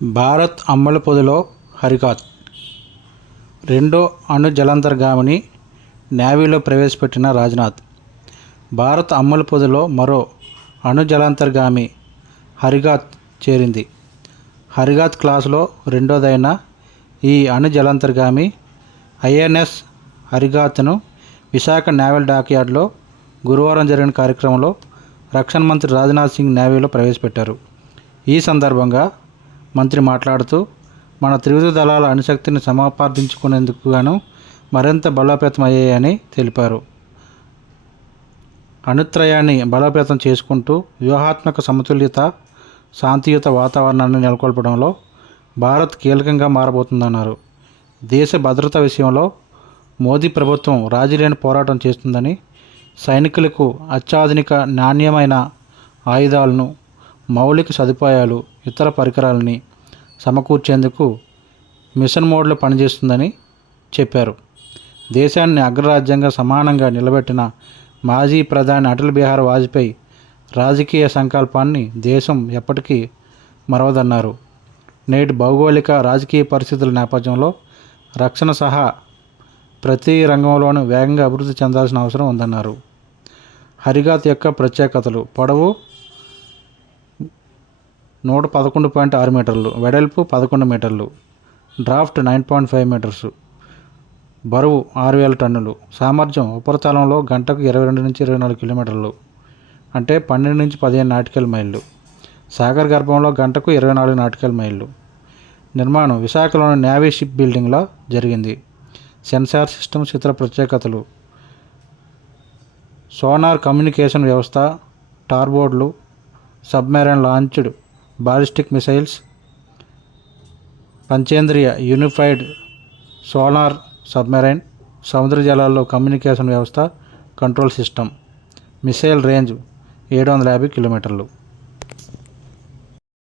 భారత్ అమ్మల పొదిలో హరికాత్ రెండో అణు జలాంతర్గామిని నేవీలో ప్రవేశపెట్టిన రాజ్నాథ్. భారత్ అమ్మల పొదిలో మరో అణు జలాంతర్గామి హరికాత్ చేరింది. హరికాత్ క్లాసులో రెండోదైన ఈ అణు జలాంతర్గామి ఐఎన్ఎస్ హరికాత్ను విశాఖ నేవల్ డాక్యార్డ్లో గురువారం జరిగిన కార్యక్రమంలో రక్షణ మంత్రి రాజ్నాథ్ సింగ్ నేవీలో ప్రవేశపెట్టారు. ఈ సందర్భంగా మంత్రి మాట్లాడుతూ, మన త్రివిధ దళాల అణుశక్తిని సమాపార్దించుకునేందుకు గాను మరింత బలోపేతమయ్యాయని తెలిపారు. అణుత్రయాన్ని బలోపేతం చేసుకుంటూ వ్యూహాత్మక సమతుల్యత, శాంతియుత వాతావరణాన్ని నెలకొల్పడంలో భారత్ కీలకంగా మారబోతుందన్నారు. దేశ భద్రత విషయంలో మోదీ ప్రభుత్వం రాజీలేని పోరాటం చేస్తుందని, సైనికులకు అత్యాధునిక నాణ్యమైన ఆయుధాలను, మౌలిక సదుపాయాలు, ఇతర పరికరాలని సమకూర్చేందుకు మిషన్ మోడ్లో పనిచేస్తుందని చెప్పారు. దేశాన్ని అగ్రరాజ్యంగా సమానంగా నిలబెట్టిన మాజీ ప్రధాని అటల్ బిహారీ వాజ్పేయి రాజకీయ సంకల్పాన్ని దేశం ఎప్పటికీ మరవదన్నారు. నేటి భౌగోళిక రాజకీయ పరిస్థితుల నేపథ్యంలో రక్షణ సహా ప్రతి రంగంలోనూ వేగంగా అభివృద్ధి చెందాల్సిన అవసరం ఉందన్నారు. హరికాత్ యొక్క ప్రత్యేకతలు: పొడవు 111.6 మీటర్లు, వెడల్పు 11 మీటర్లు, డ్రాఫ్ట్ 9.5 మీటర్స్, బరువు 6000 టన్నులు, సామర్థ్యం ఉపరితలంలో గంటకు 22 నుంచి 24 కిలోమీటర్లు అంటే 12 నుంచి 15 నాటికల్ మైళ్ళు, సాగర్ గర్భంలో గంటకు 24 నాటికల్ మైళ్ళు. నిర్మాణం విశాఖలోని నేవీ షిప్ బిల్డింగ్లో జరిగింది. సెన్సార్ సిస్టమ్స్ ఇతర ప్రత్యేకతలు: సోనార్ కమ్యూనికేషన్ వ్యవస్థ, టార్బోర్డులు, సబ్మెరైన్ లాంచ్డ్ బాలిస్టిక్ మిసైల్స్, పంచేంద్రియ యూనిఫైడ్ సోనార్ సబ్మెరైన్, సముద్ర జలాల్లో కమ్యూనికేషన్ వ్యవస్థ, కంట్రోల్ సిస్టమ్. మిసైల్ రేంజ్ 750 కిలోమీటర్లు.